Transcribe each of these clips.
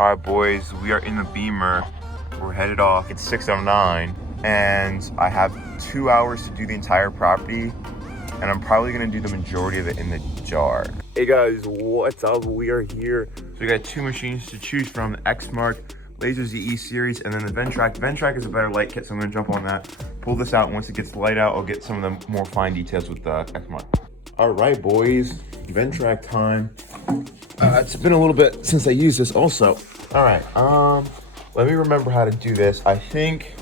All right, boys, we are in the Beamer. We're headed off. It's 6:09, and I have 2 hours to do the entire property, and I'm probably gonna do the majority of it in the jar. Hey guys, what's up? We are here. So we got two machines to choose from: the Xmark Laser ZE series, and then the Ventrac. Ventrac is a better light kit, so I'm gonna jump on that. Pull this out, and once it gets the light out, I'll get some of the more fine details with the Xmark. All right, boys, Ventrac time. It's been a little bit since I used this also. All right, let me remember how to do this. I think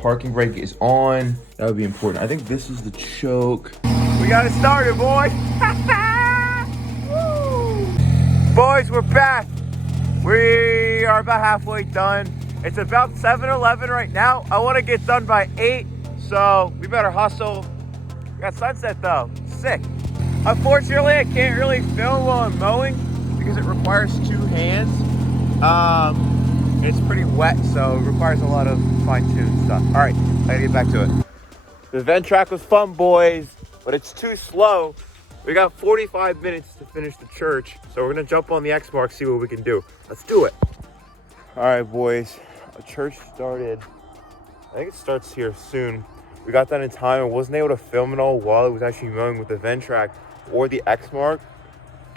parking brake is on. That would be important. I think this is the choke. We got it started, boys. Boys, we're back. We are about halfway done. It's about 7:11 right now. I want to get done by 8, so we better hustle. We got sunset though, sick. Unfortunately, I can't really film while I'm mowing because it requires 2 hands. It's pretty wet, so it requires a lot of fine-tuned stuff. All right, I gotta get back to it. The Ventrac was fun, boys, but it's too slow. We got 45 minutes to finish the church, so we're gonna jump on the Xmark, see what we can do. Let's do it. All right, boys, the church started. I think it starts here soon. We got that in time. I wasn't able to film it all while I was actually mowing with the Ventrac or the Xmark.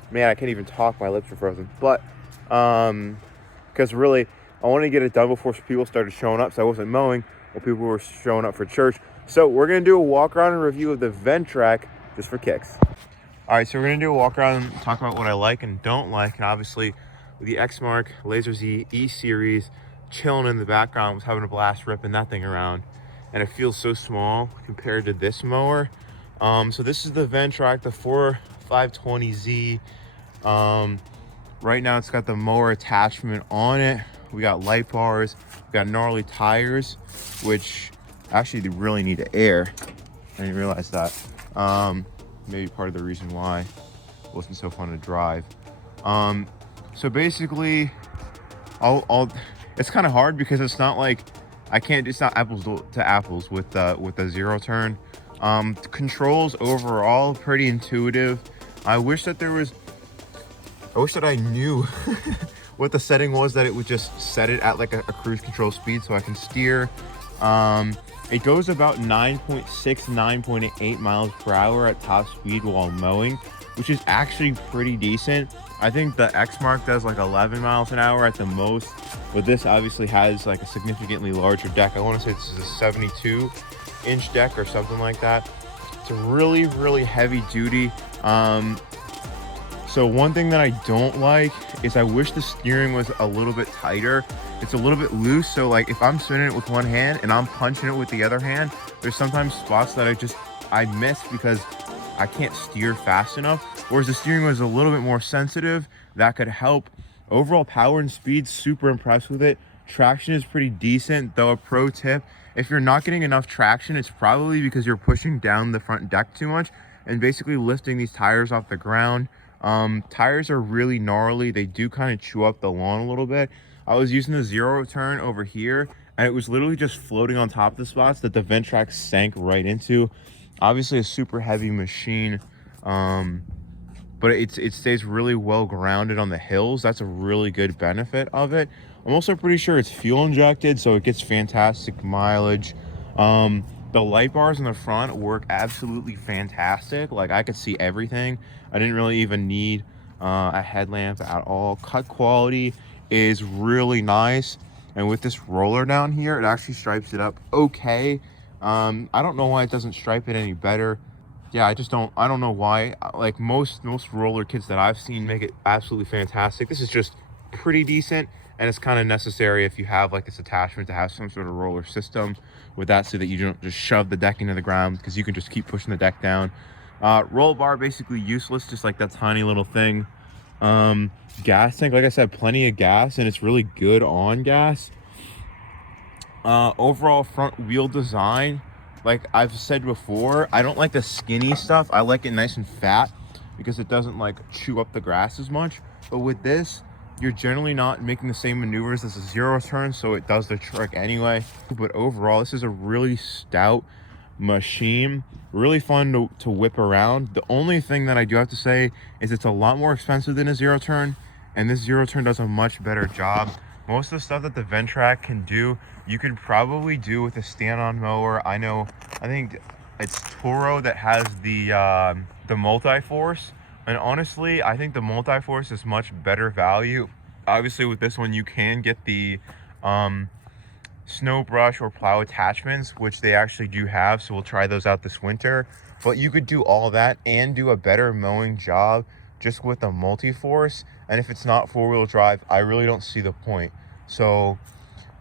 Man, I can't even talk. My lips are frozen. But, because really, I wanted to get it done before people started showing up, so I wasn't mowing while people were showing up for church. So we're going to do a walk around and review of the Ventrac just for kicks. All right, so we're going to do a walk around and talk about what I like and don't like. And obviously, with the Xmark Laser Z E series chilling in the background, I was having a blast ripping that thing around. And it feels so small compared to this mower. So this is the Ventrac, the 4520Z. Right now it's got the mower attachment on it. We got light bars, we got gnarly tires, which actually they really need to air. I didn't realize that. Maybe part of the reason why it wasn't so fun to drive. So basically, it's kind of hard because it's not like, it's not apples to apples with the zero turn. Controls overall pretty intuitive. I wish that I knew what the setting was, that it would just set it at like a cruise control speed so I can steer. It goes about 9.6, 9.8 miles per hour at top speed while mowing, which is actually pretty decent. I think the Xmark does like 11 miles an hour at the most, but this obviously has like a significantly larger deck. I want to say this is a 72-inch deck or something like that. It's a really, really heavy duty. So one thing that I don't like is I wish the steering was a little bit tighter. It's a little bit loose, so like if I'm spinning it with one hand and I'm punching it with the other hand, there's sometimes spots that I miss because I can't steer fast enough. Whereas the steering was a little bit more sensitive, that could help. Overall power and speed, super impressed with it. Traction is pretty decent, though a pro tip, if you're not getting enough traction, it's probably because you're pushing down the front deck too much and basically lifting these tires off the ground. Tires are really gnarly. They do kind of chew up the lawn a little bit. I was using the zero turn over here, and it was literally just floating on top of the spots that the Ventrac sank right into. Obviously a super heavy machine, but it stays really well grounded on the hills. That's a really good benefit of it. I'm also pretty sure it's fuel injected, so it gets fantastic mileage. The light bars in the front work absolutely fantastic. Like, I could see everything. I didn't really even need a headlamp at all. Cut quality is really nice, and with this roller down here, it actually stripes it up okay. I don't know why it doesn't stripe it any better. Yeah, I don't know why. Like most roller kits that I've seen make it absolutely fantastic. This is just pretty decent, and it's kind of necessary if you have like this attachment to have some sort of roller system with that, so that you don't just shove the deck into the ground, because you can just keep pushing the deck down. Roll bar basically useless, just like that tiny little thing. Gas tank, like I said, plenty of gas, and it's really good on gas. Overall front wheel design, like I've said before, I don't like the skinny stuff. I like it nice and fat because it doesn't like chew up the grass as much. But with this, you're generally not making the same maneuvers as a zero turn, so it does the trick anyway. But overall, this is a really stout machine, really fun to whip around. The only thing that I do have to say is it's a lot more expensive than a zero turn, and this zero turn does a much better job. Most of the stuff that the Ventrac can do, you could probably do with a stand-on mower. I think it's Toro that has the multi-force, and honestly, I think the multi-force is much better value. Obviously, with this one, you can get the snow brush or plow attachments, which they actually do have, so we'll try those out this winter. But you could do all that and do a better mowing job just with a multi-force, and if it's not four-wheel drive, I really don't see the point. So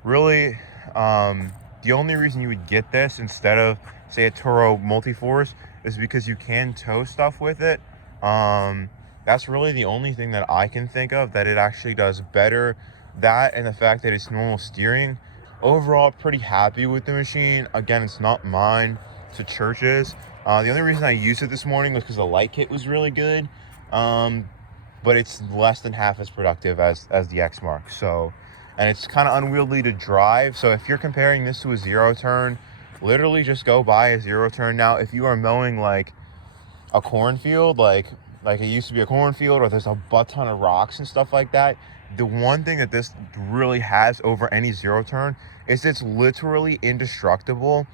really, the only reason you would get this instead of, say, a Toro multi-force is because you can tow stuff with it. That's really the only thing that I can think of that it actually does better. That and the fact that it's normal steering. Overall, pretty happy with the machine. Again, it's not mine, it's a church's. The only reason I used it this morning was because the light kit was really good, but it's less than half as productive as the X Mark. So, and it's kind of unwieldy to drive. So if you're comparing this to a zero turn, literally just go buy a zero turn. Now, if you are mowing like a cornfield, like it used to be a cornfield, or there's a butt ton of rocks and stuff like that, the one thing that this really has over any zero turn is it's literally indestructible,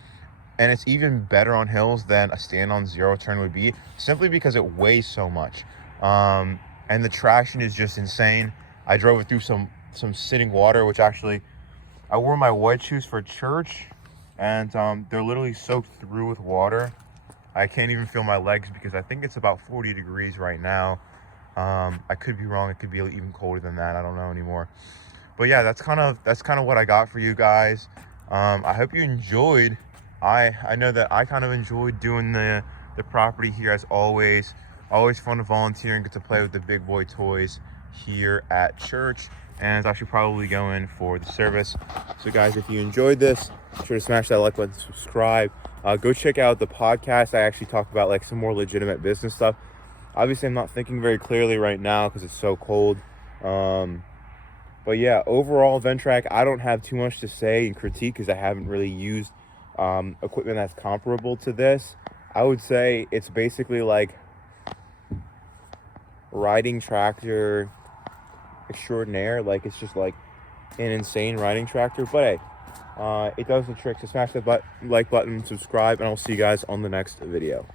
and it's even better on hills than a stand-on zero turn would be, simply because it weighs so much. And the traction is just insane. I drove it through some sitting water, which actually I wore my white shoes for church, and they're literally soaked through with water. I can't even feel my legs because I think it's about 40 degrees right now. I could be wrong. It could be even colder than that. I don't know anymore. But yeah, that's kind of what I got for you guys. I hope you enjoyed. I know that I kind of enjoyed doing the property here, as always. Always fun to volunteer and get to play with the big boy toys here at church. And I should probably go in for the service. So guys, if you enjoyed this, be sure to smash that like button, subscribe. Go check out the podcast. I actually talk about like some more legitimate business stuff. Obviously, I'm not thinking very clearly right now because it's so cold. But yeah, overall, Ventrac, I don't have too much to say and critique because I haven't really used equipment that's comparable to this. I would say it's basically like riding tractor extraordinaire. Like, it's just like an insane riding tractor. But hey, it does the trick. So smash that like button, subscribe, and I'll see you guys on the next video.